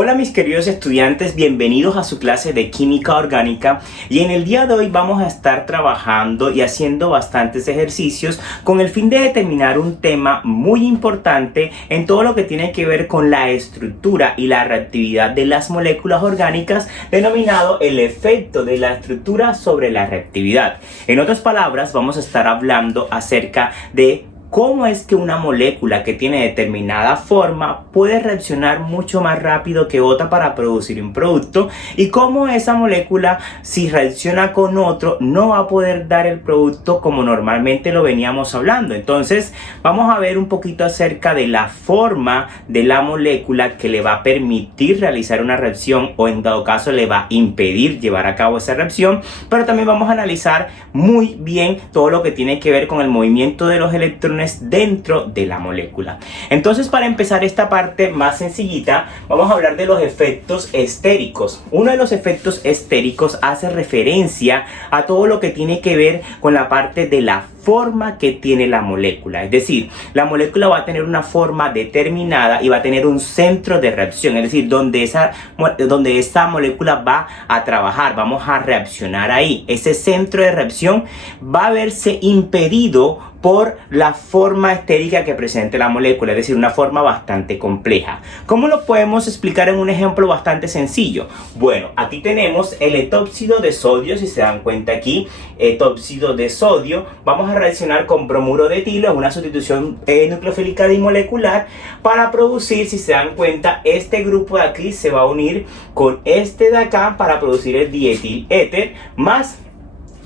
Hola mis queridos estudiantes, bienvenidos a su clase de Química Orgánica y en el día de hoy vamos a estar trabajando y haciendo bastantes ejercicios con el fin de determinar un tema muy importante en todo lo que tiene que ver con la estructura y la reactividad de las moléculas orgánicas, denominado el efecto de la estructura sobre la reactividad. En otras palabras, vamos a estar hablando acerca de cómo es que una molécula que tiene determinada forma puede reaccionar mucho más rápido que otra para producir un producto, y cómo esa molécula, si reacciona con otro, no va a poder dar el producto como normalmente lo veníamos hablando. Entonces vamos a ver un poquito acerca de la forma de la molécula que le va a permitir realizar una reacción, o en dado caso le va a impedir llevar a cabo esa reacción. Pero también vamos a analizar muy bien todo lo que tiene que ver con el movimiento de los electrones dentro de la molécula. Entonces, para empezar esta parte más sencillita, vamos a hablar de los efectos estéricos. Uno de los efectos estéricos hace referencia a todo lo que tiene que ver con la parte de la forma que tiene la molécula. Es decir, la molécula va a tener una forma determinada y va a tener un centro de reacción, es decir, donde esa molécula va a trabajar, vamos a reaccionar ahí. Ese centro de reacción va a verse impedido por la forma estérica que presente la molécula, es decir, una forma bastante compleja. ¿Cómo lo podemos explicar en un ejemplo bastante sencillo? Bueno, aquí tenemos el etóxido de sodio. Si se dan cuenta aquí, etóxido de sodio, vamos a reaccionar con bromuro de etilo, una sustitución nucleofílica dimolecular, para producir, si se dan cuenta, este grupo de aquí se va a unir con este de acá para producir el dietil-éter más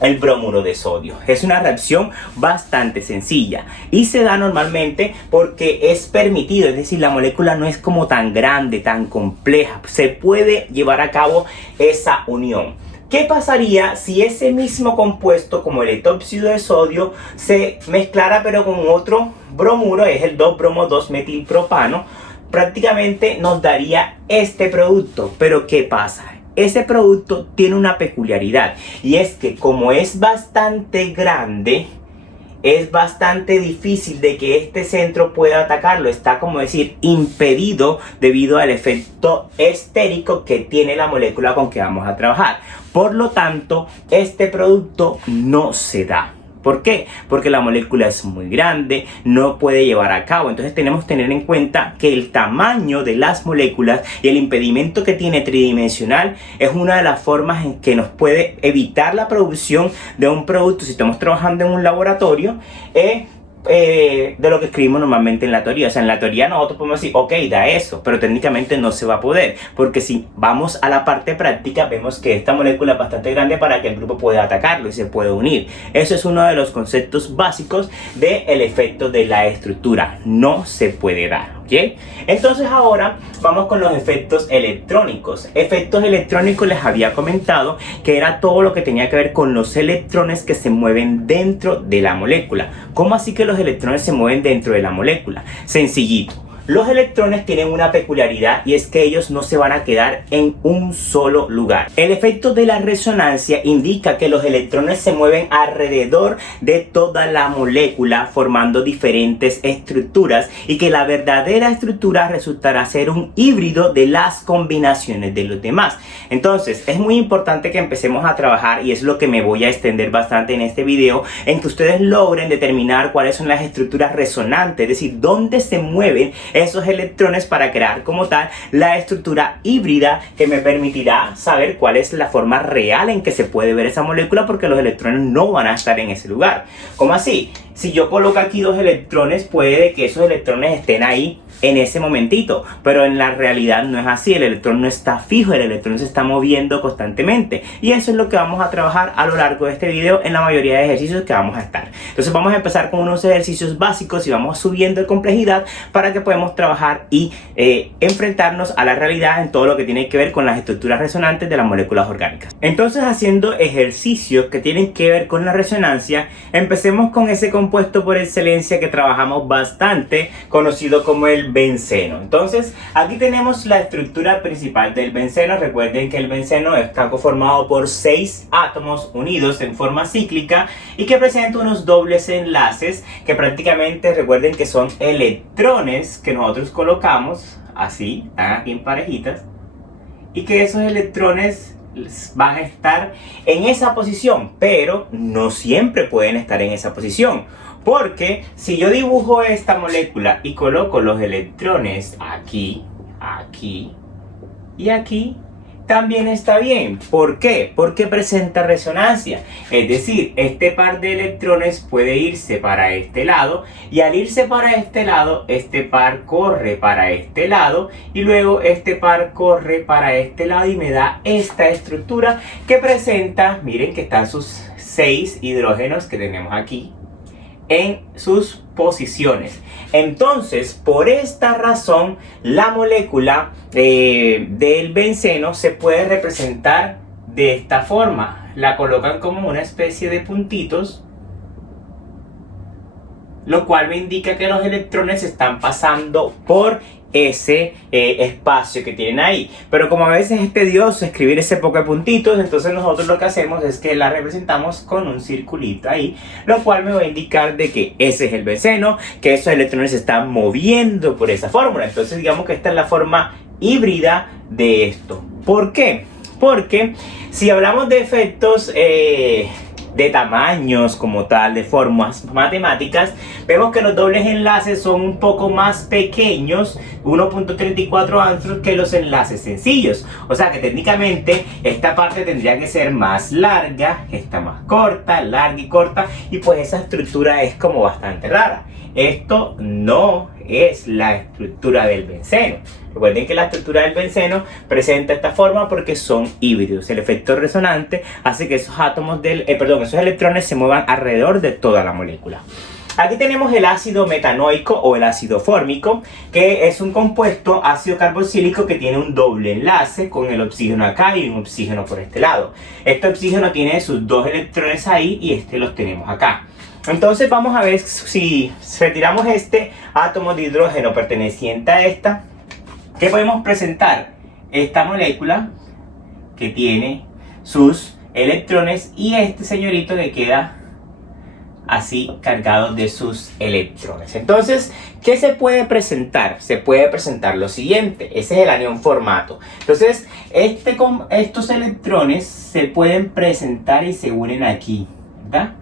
el bromuro de sodio. Es una reacción bastante sencilla y se da normalmente porque es permitido, es decir, la molécula no es como tan grande, tan compleja, se puede llevar a cabo esa unión. ¿Qué pasaría si ese mismo compuesto, como el etóxido de sodio, se mezclara pero con otro bromuro, es el 2-bromo-2-metilpropano? Prácticamente nos daría este producto. Pero ¿qué pasa? Ese producto tiene una peculiaridad, y es que como es bastante grande, es bastante difícil de que este centro pueda atacarlo. Está, como decir, impedido debido al efecto estérico que tiene la molécula con que vamos a trabajar. Por lo tanto, este producto no se da. ¿Por qué? Porque la molécula es muy grande, no puede llevar a cabo. Entonces tenemos que tener en cuenta que el tamaño de las moléculas y el impedimento que tiene tridimensional es una de las formas en que nos puede evitar la producción de un producto, si estamos trabajando en un laboratorio, de lo que escribimos normalmente en la teoría. O sea, en la teoría nosotros podemos decir, ok, da eso, pero técnicamente no se va a poder, porque si vamos a la parte práctica, vemos que esta molécula es bastante grande para que el grupo pueda atacarlo y se puede unir. Eso es uno de los conceptos básicos del efecto de la estructura. No se puede dar, ¿ok? Entonces ahora vamos con los efectos electrónicos. Efectos electrónicos, les había comentado que era todo lo que tenía que ver con los electrones que se mueven dentro de la molécula. ¿Cómo así que los electrones se mueven dentro de la molécula? Sencillito. Los electrones tienen una peculiaridad, y es que ellos no se van a quedar en un solo lugar. El efecto de la resonancia indica que los electrones se mueven alrededor de toda la molécula formando diferentes estructuras, y que la verdadera estructura resultará ser un híbrido de las combinaciones de los demás. Entonces es muy importante que empecemos a trabajar, y es lo que me voy a extender bastante en este video, en que ustedes logren determinar cuáles son las estructuras resonantes, es decir, dónde se mueven esos electrones para crear como tal la estructura híbrida que me permitirá saber cuál es la forma real en que se puede ver esa molécula, porque los electrones no van a estar en ese lugar. ¿Cómo así? Si yo coloco aquí dos electrones, puede que esos electrones estén ahí en ese momentito, pero en la realidad no es así. El electrón no está fijo, el electrón se está moviendo constantemente, y eso es lo que vamos a trabajar a lo largo de este video en la mayoría de ejercicios que vamos a estar. Entonces vamos a empezar con unos ejercicios básicos y vamos subiendo en complejidad para que podamos trabajar y enfrentarnos a la realidad en todo lo que tiene que ver con las estructuras resonantes de las moléculas orgánicas. Entonces, haciendo ejercicios que tienen que ver con la resonancia, empecemos con ese compuesto por excelencia que trabajamos bastante, conocido como el benceno. Entonces aquí tenemos la estructura principal del benceno. Recuerden que el benceno está conformado por 6 átomos unidos en forma cíclica y que presenta unos dobles enlaces que prácticamente, recuerden que son electrones que nosotros colocamos así, están aquí en parejitas, y que esos electrones van a estar en esa posición, pero no siempre pueden estar en esa posición. Porque si yo dibujo esta molécula y coloco los electrones aquí, aquí y aquí, también está bien. ¿Por qué? Porque presenta resonancia. Es decir, este par de electrones puede irse para este lado y al irse para este lado, este par corre para este lado y luego este par corre para este lado y me da esta estructura que presenta, miren que están sus 6 hidrógenos que tenemos aquí en sus posiciones. Entonces, por esta razón, la molécula del benceno se puede representar de esta forma. La colocan como una especie de puntitos, lo cual me indica que los electrones están pasando por ese espacio que tienen ahí. Pero como a veces es tedioso escribir ese poco de puntitos, entonces nosotros lo que hacemos es que la representamos con un circulito ahí, lo cual me va a indicar de que ese es el benceno, que esos electrones se están moviendo por esa fórmula. Entonces digamos que esta es la forma híbrida de esto. ¿Por qué? Porque si hablamos de efectos de tamaños como tal, de formas matemáticas, vemos que los dobles enlaces son un poco más pequeños, 1.34 angstrom, que los enlaces sencillos. O sea que técnicamente esta parte tendría que ser más larga, esta más corta, larga y corta, y pues esa estructura es como bastante rara. Esto no es la estructura del benceno. Recuerden que la estructura del benceno presenta esta forma porque son híbridos. El efecto resonante hace que esos esos electrones se muevan alrededor de toda la molécula. Aquí tenemos el ácido metanoico o el ácido fórmico, que es un compuesto ácido carboxílico que tiene un doble enlace con el oxígeno acá y un oxígeno por este lado. Este oxígeno tiene sus 2 electrones ahí y los tenemos acá. Entonces vamos a ver si retiramos este átomo de hidrógeno perteneciente a esta, ¿qué podemos presentar? Esta molécula que tiene sus electrones y este señorito que queda así cargado de sus electrones. Entonces, ¿qué se puede presentar? Se puede presentar lo siguiente. Ese es el anión formato. Entonces, estos electrones se pueden presentar y se unen aquí, ¿verdad?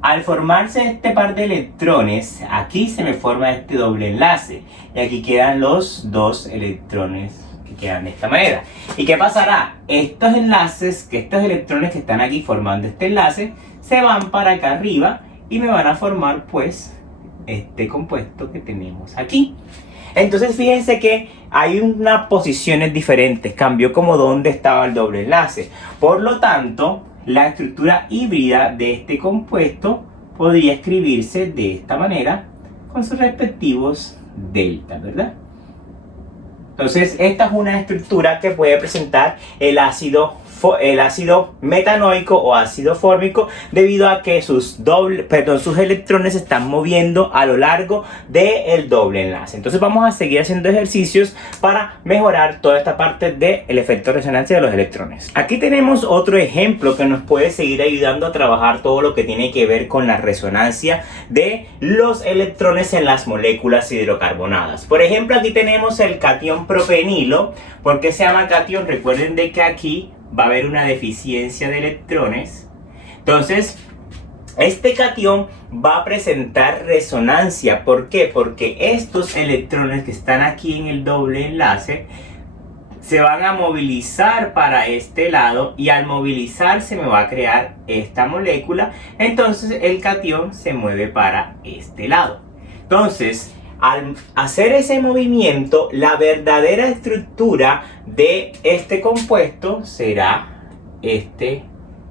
Al formarse este par de electrones, aquí se me forma este doble enlace y aquí quedan los 2 electrones que quedan de esta manera. ¿Y qué pasará? Estos electrones que están aquí formando este enlace se van para acá arriba y me van a formar pues este compuesto que tenemos aquí. Entonces fíjense que hay unas posiciones diferentes, cambió como donde estaba el doble enlace. Por lo tanto, la estructura híbrida de este compuesto podría escribirse de esta manera con sus respectivos delta, ¿verdad? Entonces esta es una estructura que puede presentar el ácido metanoico o ácido fórmico debido a que sus electrones se están moviendo a lo largo del doble enlace. Entonces vamos a seguir haciendo ejercicios para mejorar toda esta parte del efecto de resonancia de los electrones. Aquí tenemos otro ejemplo que nos puede seguir ayudando a trabajar todo lo que tiene que ver con la resonancia de los electrones en las moléculas hidrocarbonadas. Por ejemplo, aquí tenemos el catión propenilo. ¿Por qué se llama catión? Recuerden de que aquí va a haber una deficiencia de electrones. Entonces, este catión va a presentar resonancia. ¿Por qué? Porque estos electrones que están aquí en el doble enlace se van a movilizar para este lado y al movilizarse me va a crear esta molécula. Entonces el catión se mueve para este lado. Entonces, al hacer ese movimiento, la verdadera estructura de este compuesto será esta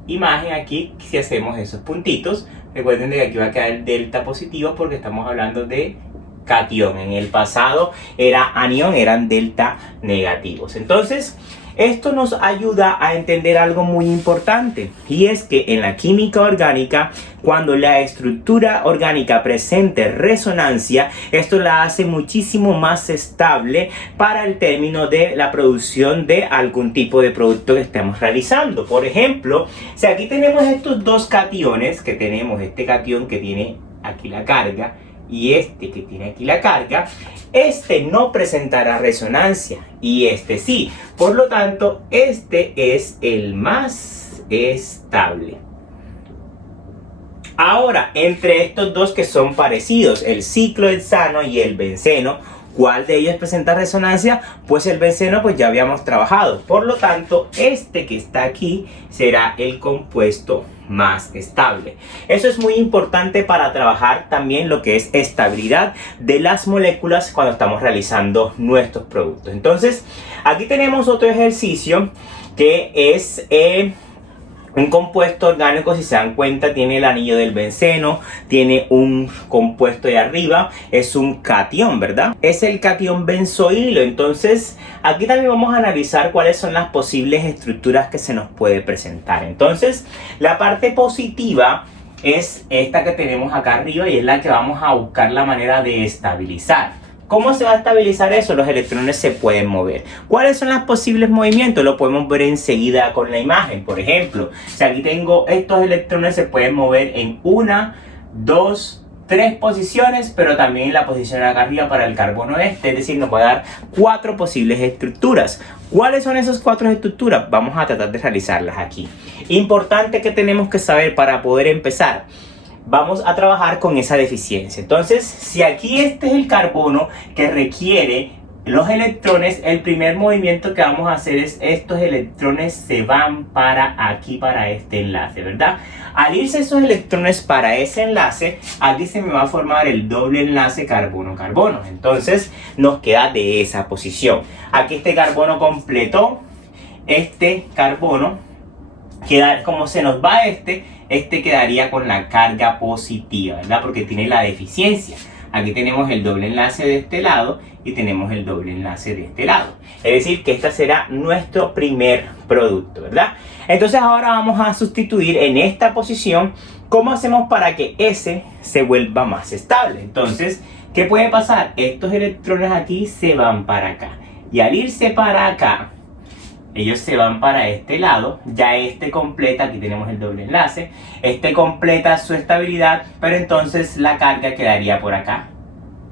imagen aquí. Si hacemos esos puntitos, recuerden que aquí va a quedar el delta positivo porque estamos hablando de catión. En el pasado era anión, eran delta negativos. Entonces, esto nos ayuda a entender algo muy importante, y es que en la química orgánica, cuando la estructura orgánica presente resonancia, esto la hace muchísimo más estable para el término de la producción de algún tipo de producto que estemos realizando. Por ejemplo, si aquí tenemos estos 2 cationes, que tenemos este catión que tiene aquí la carga y este que tiene aquí la carga, este no presentará resonancia y este sí. Por lo tanto, este es el más estable. Ahora, entre estos dos que son parecidos, el ciclohexano y el benceno, ¿cuál de ellos presenta resonancia? Pues el benceno pues ya habíamos trabajado. Por lo tanto, este que está aquí será el compuesto más estable. Eso es muy importante para trabajar también lo que es estabilidad de las moléculas cuando estamos realizando nuestros productos. Entonces, aquí tenemos otro ejercicio que es un compuesto orgánico. Si se dan cuenta, tiene el anillo del benceno, tiene un compuesto de arriba, es un catión, ¿verdad? Es el catión benzoilo. Entonces, aquí también vamos a analizar cuáles son las posibles estructuras que se nos puede presentar. Entonces, la parte positiva es esta que tenemos acá arriba y es la que vamos a buscar la manera de estabilizar. ¿Cómo se va a estabilizar eso? Los electrones se pueden mover. ¿Cuáles son los posibles movimientos? Lo podemos ver enseguida con la imagen. Por ejemplo, si aquí tengo estos electrones, se pueden mover en 1, 2, 3 posiciones, pero también en la posición acá arriba para el carbono este. Es decir, nos va a dar 4 posibles estructuras. ¿Cuáles son esas 4 estructuras? Vamos a tratar de realizarlas aquí. Importante que tenemos que saber para poder empezar. Vamos a trabajar con esa deficiencia. Entonces, si aquí este es el carbono que requiere los electrones, el primer movimiento que vamos a hacer es estos electrones se van para aquí, para este enlace, ¿verdad? Al irse esos electrones para ese enlace, aquí se me va a formar el doble enlace carbono-carbono. Entonces, nos queda de esa posición. Aquí este carbono completó este carbono. Queda, como se nos va este quedaría con la carga positiva, ¿verdad? Porque tiene la deficiencia. Aquí tenemos el doble enlace de este lado y tenemos el doble enlace de este lado. Es decir, que este será nuestro primer producto, ¿verdad? Entonces ahora vamos a sustituir en esta posición. ¿Cómo hacemos para que ese se vuelva más estable? Entonces, ¿qué puede pasar? Estos electrones aquí se van para acá. Y al irse para acá, ellos se van para este lado, ya este completa, aquí tenemos el doble enlace, este completa su estabilidad, pero entonces la carga quedaría por acá,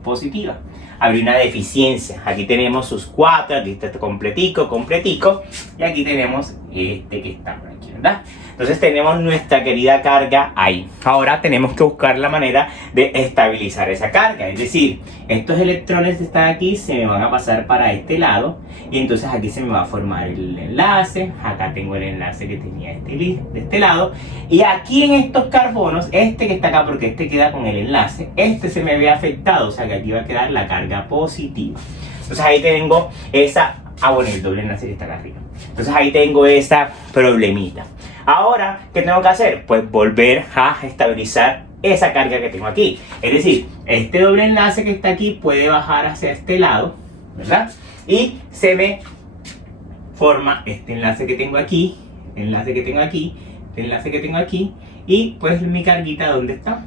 positiva. Habría una deficiencia, aquí tenemos sus 4, aquí está completico, y aquí tenemos este que está por aquí, ¿verdad? Entonces tenemos nuestra querida carga ahí. Ahora tenemos que buscar la manera de estabilizar esa carga. Es decir, estos electrones que están aquí se me van a pasar para este lado. Y entonces aquí se me va a formar el enlace. Acá tengo el enlace que tenía de este lado. Y aquí en estos carbonos, este que está acá, porque este queda con el enlace, este se me ve afectado. O sea que aquí va a quedar la carga positiva. Entonces ahí tengo esa... bueno, el doble enlace que está acá arriba. Entonces ahí tengo esa problemita. Ahora, ¿qué tengo que hacer? Pues volver a estabilizar esa carga que tengo aquí. Es decir, este doble enlace que está aquí puede bajar hacia este lado, ¿verdad? Y se me forma este enlace que tengo aquí, el enlace que tengo aquí, el enlace que tengo aquí, y pues mi carguita, ¿dónde está?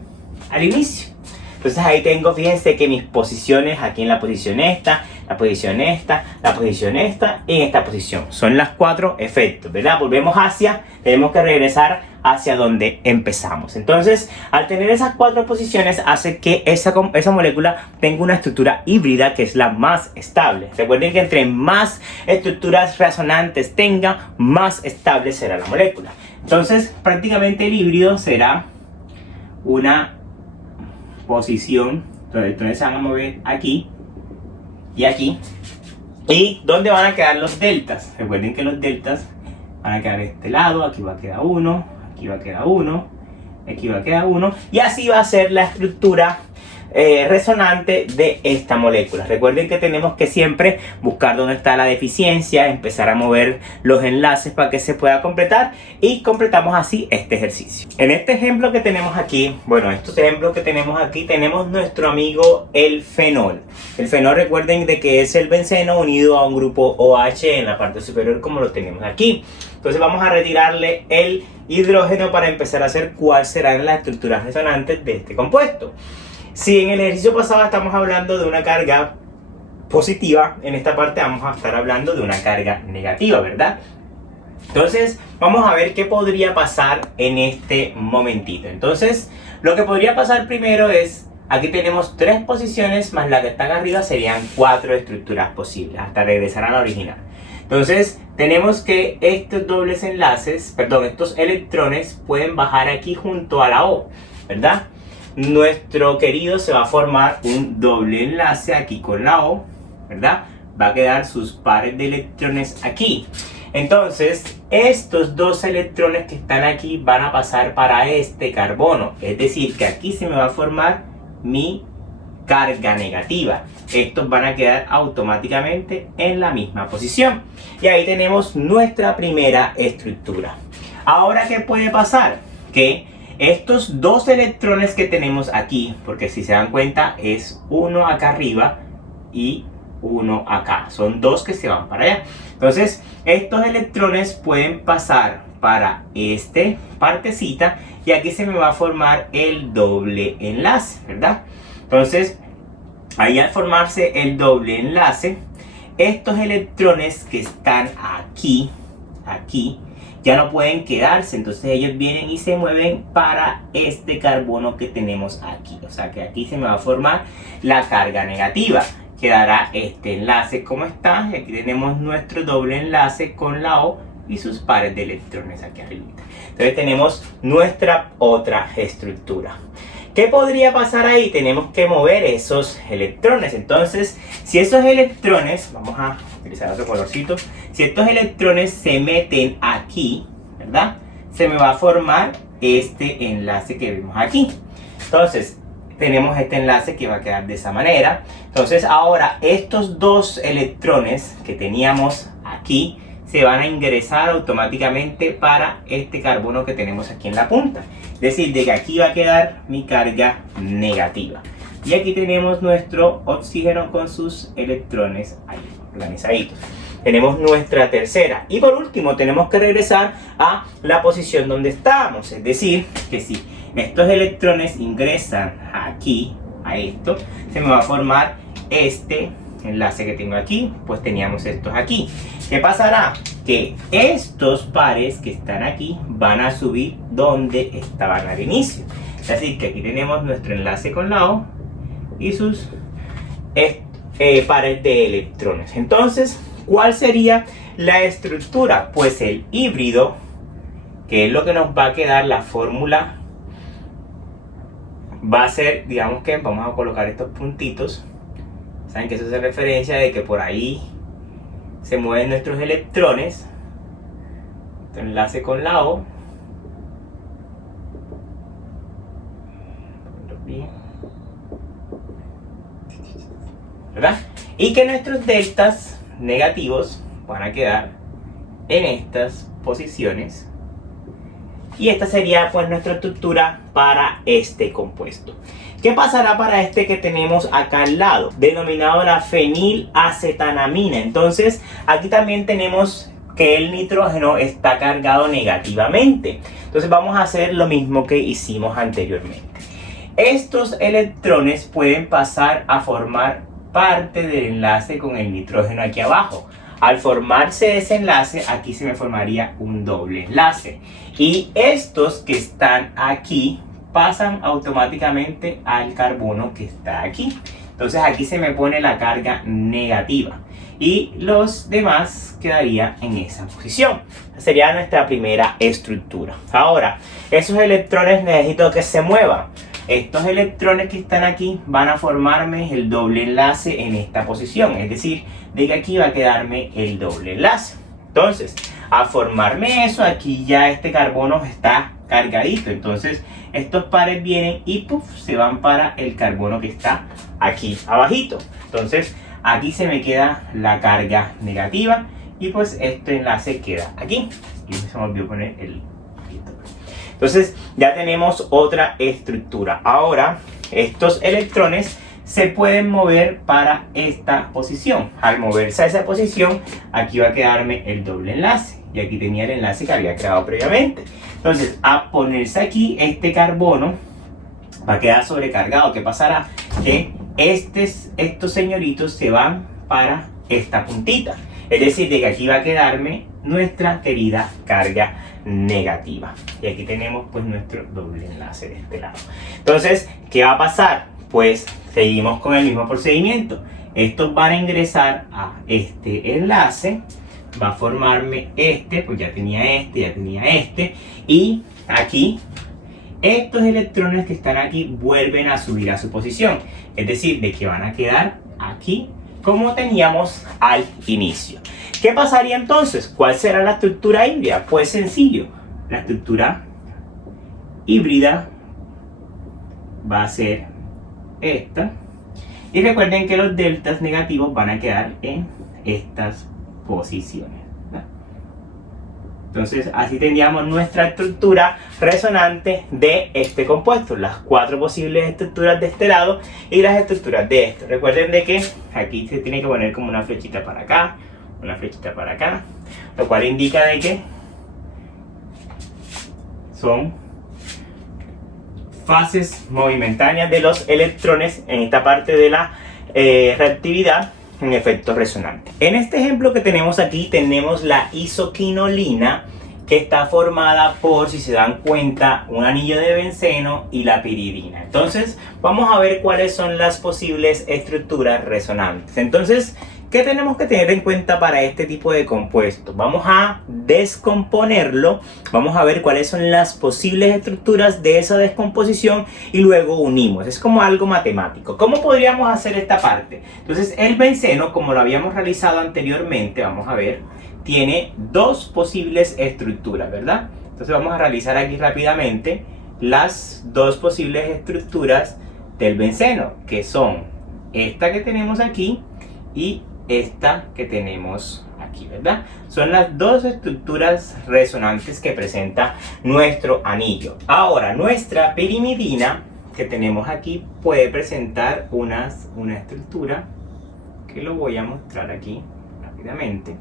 Al inicio. Entonces ahí tengo, fíjense que mis posiciones, aquí en la posición esta, la posición esta, la posición esta y en esta posición. Son las 4 efectos, ¿verdad? Volvemos hacia, tenemos que regresar hacia donde empezamos. Entonces, al tener esas 4 posiciones, hace que esa molécula tenga una estructura híbrida que es la más estable. Recuerden que entre más estructuras resonantes tenga, más estable será la molécula. Entonces, prácticamente el híbrido será una posición, los electrones se van a mover aquí y aquí. ¿Y dónde van a quedar los deltas? Recuerden que los deltas van a quedar de este lado, aquí va a quedar uno, aquí va a quedar uno, aquí va a quedar uno, y así va a ser la estructura resonante de esta molécula. Recuerden que tenemos que siempre buscar dónde está la deficiencia, empezar a mover los enlaces para que se pueda completar, y completamos así este ejercicio. En este ejemplo que tenemos aquí, bueno, estos ejemplos que tenemos aquí, tenemos nuestro amigo el fenol. El fenol, recuerden de que es el benceno unido a un grupo OH en la parte superior, como lo tenemos aquí. Entonces vamos a retirarle el hidrógeno para empezar a hacer cuáles serán las estructuras resonantes de este compuesto. Si en el ejercicio pasado estamos hablando de una carga positiva, en esta parte vamos a estar hablando de una carga negativa, ¿verdad? Entonces, vamos a ver qué podría pasar en este momentito. Entonces, lo que podría pasar primero es aquí tenemos 3 posiciones más la que está acá arriba, serían 4 estructuras posibles hasta regresar a la original. Entonces tenemos que estos dobles enlaces, perdón, estos electrones pueden bajar aquí junto a la O, ¿verdad? Nuestro querido se va a formar un doble enlace aquí con la O, ¿verdad? Va a quedar sus pares de electrones aquí. Entonces, estos 2 electrones que están aquí van a pasar para este carbono. Es decir, que aquí se me va a formar mi carga negativa. Estos van a quedar automáticamente en la misma posición. Y ahí tenemos nuestra primera estructura. Ahora, ¿qué puede pasar? Que estos 2 electrones que tenemos aquí, porque si se dan cuenta es uno acá arriba y uno acá, son 2 que se van para allá. Entonces estos electrones pueden pasar para este partecita y aquí se me va a formar el doble enlace, ¿verdad? Entonces ahí al formarse el doble enlace, estos electrones que están aquí ya no pueden quedarse, entonces ellos vienen y se mueven para este carbono que tenemos aquí. O sea que aquí se me va a formar la carga negativa. Quedará este enlace como está y aquí tenemos nuestro doble enlace con la O y sus pares de electrones aquí arriba. Entonces tenemos nuestra otra estructura. ¿Qué podría pasar ahí? Tenemos que mover esos electrones. Entonces, si esos electrones, vamos a utilizar otro colorcito, si estos electrones se meten aquí, ¿verdad? Se me va a formar este enlace que vemos aquí. Entonces, tenemos este enlace que va a quedar de esa manera. Entonces, ahora estos 2 electrones que teníamos aquí se van a ingresar automáticamente para este carbono que tenemos aquí en la punta. Es decir, de que aquí va a quedar mi carga negativa. Y aquí tenemos nuestro oxígeno con sus electrones ahí organizaditos. Tenemos nuestra tercera. Y por último tenemos que regresar a la posición donde estábamos. Es decir, que si estos electrones ingresan aquí, a esto, se me va a formar este enlace que tengo aquí, pues teníamos estos aquí. ¿Qué pasará? Que estos pares que están aquí van a subir donde estaban al inicio. Es decir, que aquí tenemos nuestro enlace con la O y sus pares de electrones. Entonces, ¿cuál sería la estructura? Pues el híbrido, que es lo que nos va a quedar la fórmula, va a ser, digamos que vamos a colocar estos puntitos. Saben que eso hace referencia de que por ahí se mueven nuestros electrones. Este enlace con la O. ¿Verdad? Y que nuestros deltas negativos van a quedar en estas posiciones. Y esta sería pues nuestra estructura para este compuesto. ¿Qué pasará para este que tenemos acá al lado? Denominado la fenilacetanamina. Entonces aquí también tenemos que el nitrógeno está cargado negativamente. Entonces vamos a hacer lo mismo que hicimos anteriormente. Estos electrones pueden pasar a formar parte del enlace con el nitrógeno aquí abajo. Al formarse ese enlace, aquí se me formaría un doble enlace. Y estos que están aquí pasan automáticamente al carbono que está aquí. Entonces aquí se me pone la carga negativa. Y los demás quedarían en esa posición. Sería nuestra primera estructura. Ahora, esos electrones necesito que se muevan. Estos electrones que están aquí van a formarme el doble enlace en esta posición. Es decir, de que aquí va a quedarme el doble enlace. Entonces, a formarme eso, aquí ya este carbono está cargadito. Entonces, estos pares vienen y puff, se van para el carbono que está aquí abajito. Entonces, aquí se me queda la carga negativa y pues este enlace queda aquí. Y se me olvidó poner el... Entonces ya tenemos otra estructura. Ahora estos electrones se pueden mover para esta posición. Al moverse a esa posición, aquí va a quedarme el doble enlace. Y aquí tenía el enlace que había creado previamente. Entonces, a ponerse aquí este carbono, va a quedar sobrecargado. ¿Qué pasará? Que estos señoritos se van para esta puntita. Es decir, de que aquí va a quedarme nuestra querida carga negativa. Y aquí tenemos pues nuestro doble enlace de este lado. Entonces, ¿qué va a pasar? pues seguimos con el mismo procedimiento. Estos van a ingresar a este enlace, va a formarme este, pues ya tenía este, y aquí estos electrones que están aquí vuelven a subir a su posición, es decir, de que van a quedar aquí como teníamos al inicio. ¿Qué pasaría entonces? ¿Cuál será la estructura híbrida? Pues sencillo, la estructura híbrida va a ser esta, y recuerden que los deltas negativos van a quedar en estas posiciones, ¿verdad? Entonces así tendríamos nuestra estructura resonante de este compuesto, las 4 posibles estructuras de este lado y las estructuras de este. Recuerden de que aquí se tiene que poner como una flechita para acá, una flechita para acá, lo cual indica de que son fases momentáneas de los electrones en esta parte de la reactividad en efecto resonante. En este ejemplo que tenemos aquí tenemos la isoquinolina, que está formada por, si se dan cuenta, un anillo de benceno y la piridina. Entonces vamos a ver cuáles son las posibles estructuras resonantes. Entonces, ¿qué tenemos que tener en cuenta para este tipo de compuesto? Vamos a descomponerlo, vamos a ver cuáles son las posibles estructuras de esa descomposición y luego unimos. Es como algo matemático. ¿Cómo podríamos hacer esta parte? Entonces el benceno, como lo habíamos realizado anteriormente, vamos a ver, tiene 2 posibles estructuras, ¿verdad? Entonces vamos a realizar aquí rápidamente las 2 posibles estructuras del benceno, que son esta que tenemos aquí y esta que tenemos aquí, ¿verdad? Son las 2 estructuras resonantes que presenta nuestro anillo. Ahora, nuestra pirimidina que tenemos aquí puede presentar una estructura que lo voy a mostrar aquí rápidamente.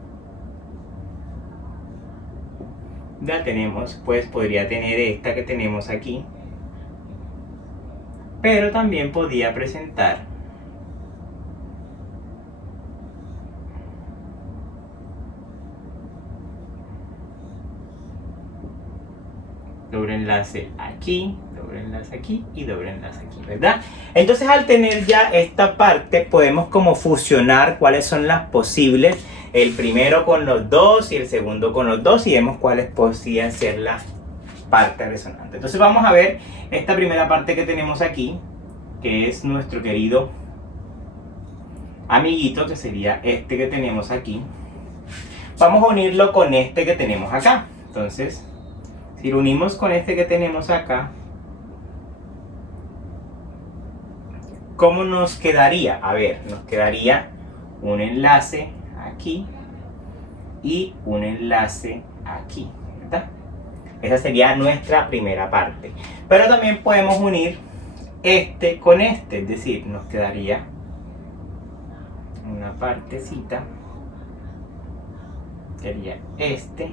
Ya tenemos, pues podría tener esta que tenemos aquí, pero también podría presentar doble enlace aquí, doble enlace aquí y doble enlace aquí, ¿verdad? Entonces al tener ya esta parte podemos como fusionar cuáles son las posibles, el primero con los 2 y el segundo con los 2, y vemos cuáles podrían ser las partes resonantes. Entonces vamos a ver esta primera parte que tenemos aquí, que es nuestro querido amiguito, que sería este que tenemos aquí. Vamos a unirlo con este que tenemos acá. Entonces, si lo unimos con este que tenemos acá, ¿cómo nos quedaría? A ver, nos quedaría un enlace aquí y un enlace aquí, ¿verdad? Esa sería nuestra primera parte. Pero también podemos unir este con este, es decir, nos quedaría una partecita, sería este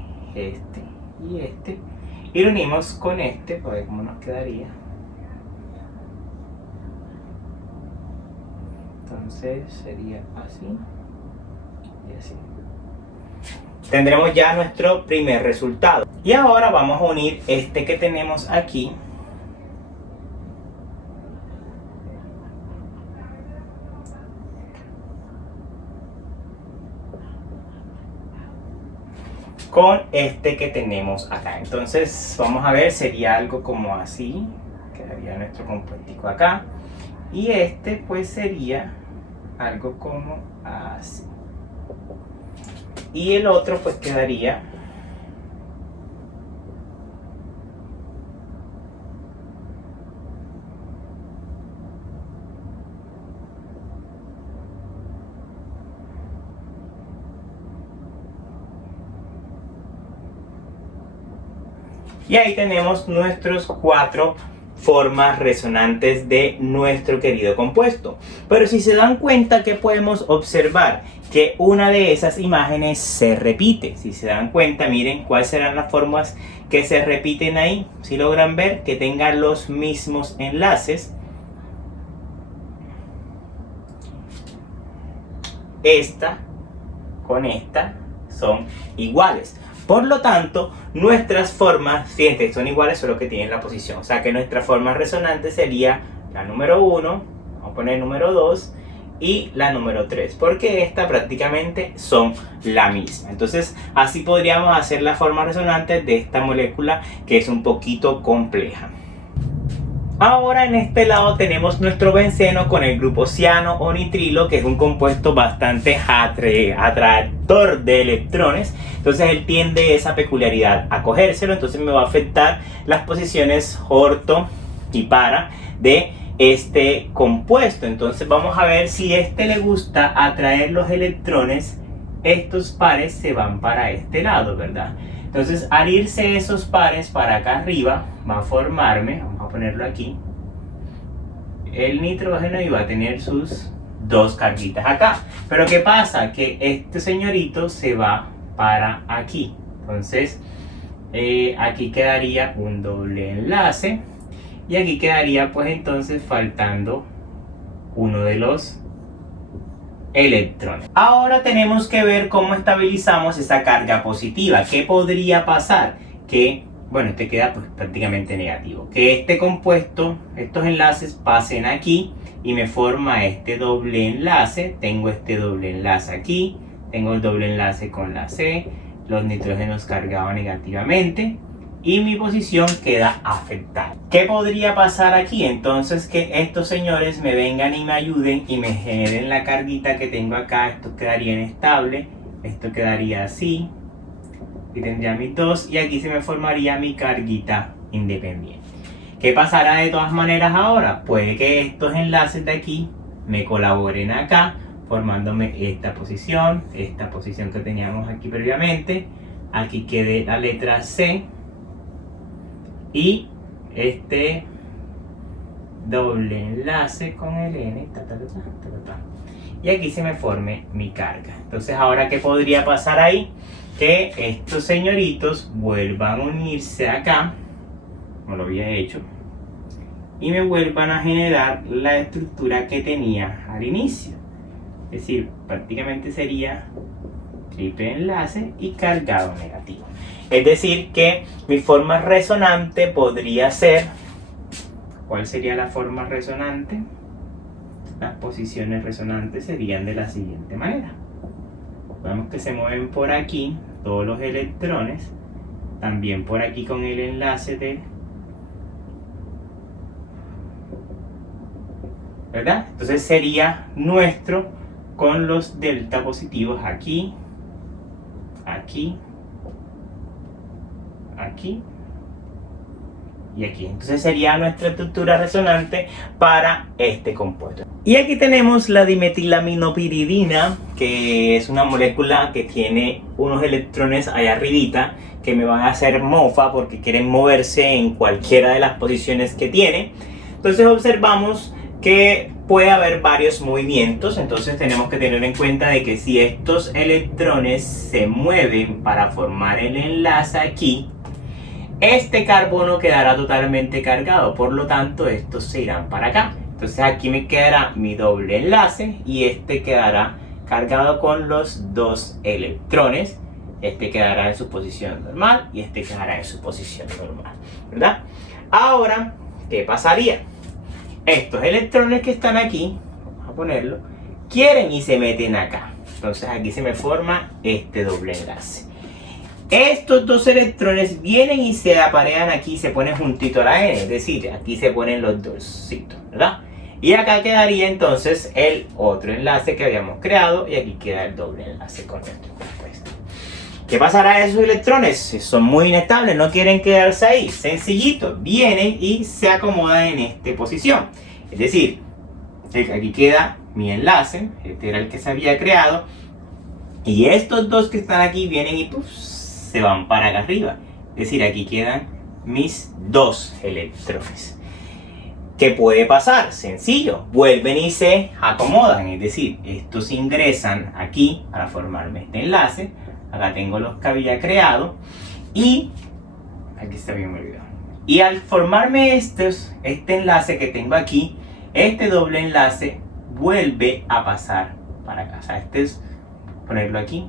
y este. Y lo unimos con este, para ver cómo nos quedaría. Entonces sería así y así. Tendremos ya nuestro primer resultado. Y ahora vamos a unir este que tenemos aquí con este que tenemos acá. Entonces vamos a ver, sería algo como así, quedaría nuestro compuestico acá, y este pues sería algo como así, y el otro pues quedaría y ahí tenemos nuestros 4 formas resonantes de nuestro querido compuesto. Pero si se dan cuenta, que podemos observar que una de esas imágenes se repite. Si se dan cuenta, miren cuáles serán las formas que se repiten ahí. Si logran ver que tengan los mismos enlaces. Esta con esta son iguales. Por lo tanto, nuestras formas, fíjense, son iguales, solo que tienen la posición. O sea que nuestra forma resonante sería la número 1, Vamos a poner número 2 y la número 3, porque esta prácticamente son la misma. Entonces así podríamos hacer la forma resonante de esta molécula, que es un poquito compleja. Ahora en este lado tenemos nuestro benceno con el grupo ciano o nitrilo, que es un compuesto bastante atractor de electrones. Entonces él tiende esa peculiaridad a cogérselo, entonces me va a afectar las posiciones orto y para de este compuesto. Entonces vamos a ver si este le gusta atraer los electrones, estos pares se van para este lado, ¿verdad? Entonces al irse esos pares para acá arriba va a formarme, vamos a ponerlo aquí, el nitrógeno, y va a tener sus dos carguitas acá. Pero ¿qué pasa? Que este señorito se va para aquí. Entonces aquí quedaría un doble enlace y aquí quedaría pues entonces faltando uno de los electrones. Ahora tenemos que ver cómo estabilizamos esa carga positiva. ¿Qué podría pasar? Que, bueno, este queda pues prácticamente negativo. Que este compuesto, estos enlaces pasen aquí y me forma este doble enlace. Tengo este doble enlace aquí, tengo el doble enlace con la C, los nitrógenos cargados negativamente y mi posición queda afectada. ¿Qué podría pasar aquí? Entonces que estos señores me vengan y me ayuden y me generen la carguita que tengo acá. Esto quedaría inestable, esto quedaría así y tendría mis dos, y aquí se me formaría mi carguita independiente. ¿Qué pasará de todas maneras ahora? Puede que estos enlaces de aquí me colaboren acá, formándome esta posición que teníamos aquí previamente. Aquí quede la letra C y este doble enlace con el N, y aquí se me forme mi carga. Entonces ahora ¿qué podría pasar ahí? Que estos señoritos vuelvan a unirse acá, como lo había hecho, y me vuelvan a generar la estructura que tenía al inicio. Es decir, prácticamente sería triple enlace y cargado negativo. Es decir que mi forma resonante podría ser, ¿cuál sería la forma resonante? Las posiciones resonantes serían de la siguiente manera. Vemos que se mueven por aquí todos los electrones, también por aquí con el enlace de, ¿verdad? Entonces sería nuestro con los delta positivos aquí, aquí, aquí y aquí. Entonces sería nuestra estructura resonante para este compuesto. Y aquí tenemos la dimetilaminopiridina, que es una molécula que tiene unos electrones allá arribita que me van a hacer mofa porque quieren moverse en cualquiera de las posiciones que tiene. Entonces observamos que puede haber varios movimientos. Entonces tenemos que tener en cuenta de que si estos electrones se mueven para formar el enlace aquí, este carbono quedará totalmente cargado, por lo tanto estos se irán para acá. Entonces aquí me quedará mi doble enlace y este quedará cargado con los dos electrones. Este quedará en su posición normal y este quedará en su posición normal, ¿verdad? Ahora, ¿qué pasaría? Estos electrones que están aquí, vamos a ponerlo, quieren y se meten acá. Entonces aquí se me forma este doble enlace. Estos dos electrones vienen y se aparean aquí, se ponen juntito a la N, es decir, aquí se ponen los dos, ¿verdad? Y acá quedaría entonces el otro enlace que habíamos creado y aquí queda el doble enlace con nuestro compuesto. ¿Qué pasará a esos electrones? Son muy inestables, no quieren quedarse ahí. Sencillito, vienen y se acomodan en esta posición. Es decir, aquí queda mi enlace, este era el que se había creado, y estos dos que están aquí vienen y se van para acá arriba. Es decir, aquí quedan mis dos electrones. ¿Qué puede pasar? Sencillo, vuelven y se acomodan. Es decir, estos ingresan aquí para formarme este enlace. Acá tengo los que había creado. Y aquí está bien olvidado. Y al formarme este enlace que tengo aquí, este doble enlace vuelve a pasar para acá. O sea, este es ponerlo aquí.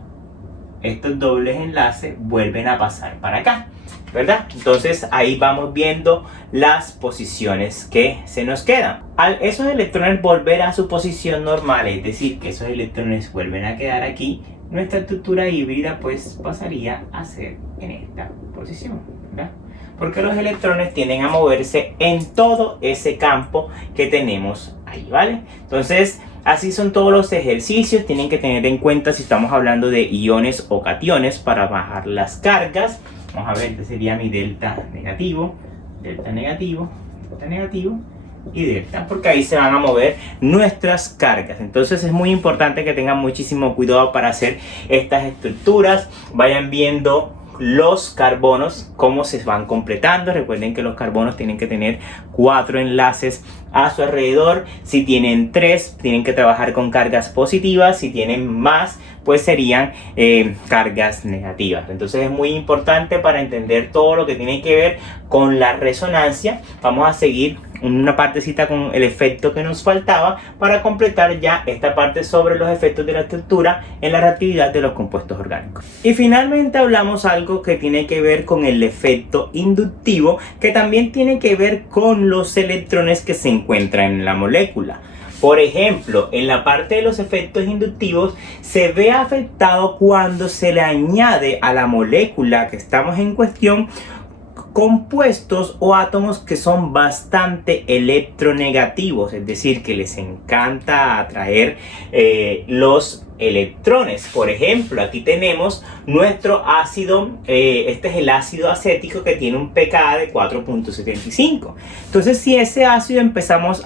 estos dobles enlaces vuelven a pasar para acá, ¿verdad? Entonces ahí vamos viendo las posiciones que se nos quedan. Al esos electrones volver a su posición normal, es decir, que esos electrones vuelven a quedar aquí, nuestra estructura híbrida pues pasaría a ser en esta posición, ¿verdad? Porque los electrones tienden a moverse en todo ese campo que tenemos ahí, ¿vale? Entonces, así son todos los ejercicios. Tienen que tener en cuenta si estamos hablando de iones o cationes para bajar las cargas. Vamos a ver, este sería mi delta negativo, delta negativo, delta negativo y delta, porque ahí se van a mover nuestras cargas. Entonces es muy importante que tengan muchísimo cuidado para hacer estas estructuras. Vayan viendo los carbonos, cómo se van completando. Recuerden que los carbonos tienen que tener 4 enlaces a su alrededor. Si tienen 3, tienen que trabajar con cargas positivas. Si tienen más, pues serían cargas negativas. Entonces es muy importante para entender todo lo que tiene que ver con la resonancia. Vamos a seguir una partecita con el efecto que nos faltaba para completar ya esta parte sobre los efectos de la estructura en la reactividad de los compuestos orgánicos. Y finalmente hablamos algo que tiene que ver con el efecto inductivo, que también tiene que ver con los electrones que se encuentran en la molécula. Por ejemplo, en la parte de los efectos inductivos se ve afectado cuando se le añade a la molécula que estamos en cuestión compuestos o átomos que son bastante electronegativos, es decir, que les encanta atraer los electrones. Por ejemplo, aquí tenemos nuestro ácido, este es el ácido acético que tiene un pKa de 4.75. Entonces, si ese ácido empezamos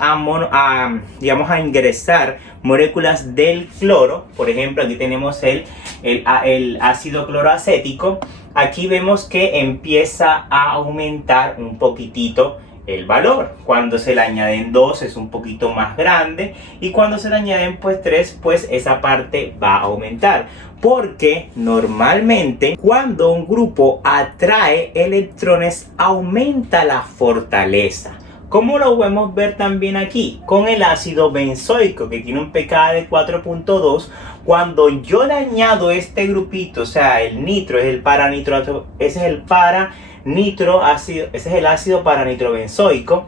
digamos, a ingresar moléculas del cloro, por ejemplo, aquí tenemos el ácido cloroacético, aquí vemos que empieza a aumentar un poquitito el valor. Cuando se le añaden 2 es un poquito más grande, y cuando se le añaden pues 3, pues esa parte va a aumentar, porque normalmente cuando un grupo atrae electrones aumenta la fortaleza. ¿Cómo lo podemos ver también aquí? Con el ácido benzoico, que tiene un pKa de 4.2. Cuando yo le añado este grupito, o sea, el nitro, es el paranitro, ese es el paranitroácido, ese es el ácido paranitrobenzoico,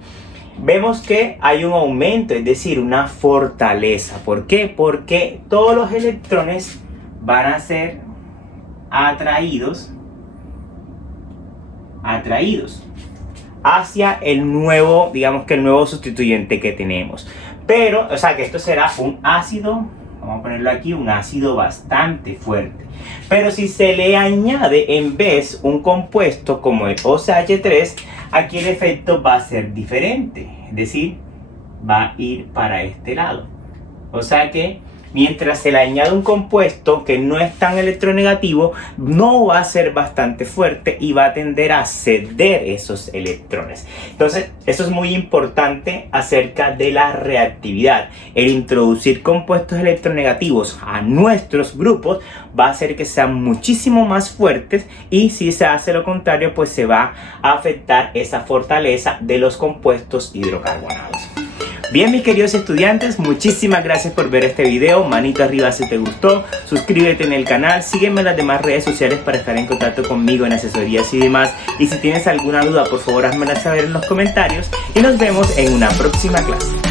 vemos que hay un aumento, es decir, una fortaleza. ¿Por qué? Porque todos los electrones van a ser atraídos hacia el nuevo, digamos que el nuevo sustituyente que tenemos. Pero, o sea, que esto será un ácido, vamos a ponerlo aquí, un ácido bastante fuerte. Pero si se le añade en vez un compuesto como el OCH3, aquí el efecto va a ser diferente. Es decir, va a ir para este lado. O sea que mientras se le añade un compuesto que no es tan electronegativo, no va a ser bastante fuerte y va a tender a ceder esos electrones. Entonces, eso es muy importante acerca de la reactividad. El introducir compuestos electronegativos a nuestros grupos va a hacer que sean muchísimo más fuertes, y si se hace lo contrario, pues se va a afectar esa fortaleza de los compuestos hidrocarbonados. Bien, mis queridos estudiantes, muchísimas gracias por ver este video. Manito arriba si te gustó, suscríbete en el canal, sígueme en las demás redes sociales para estar en contacto conmigo en asesorías y demás. Y si tienes alguna duda, por favor házmela saber en los comentarios, y nos vemos en una próxima clase.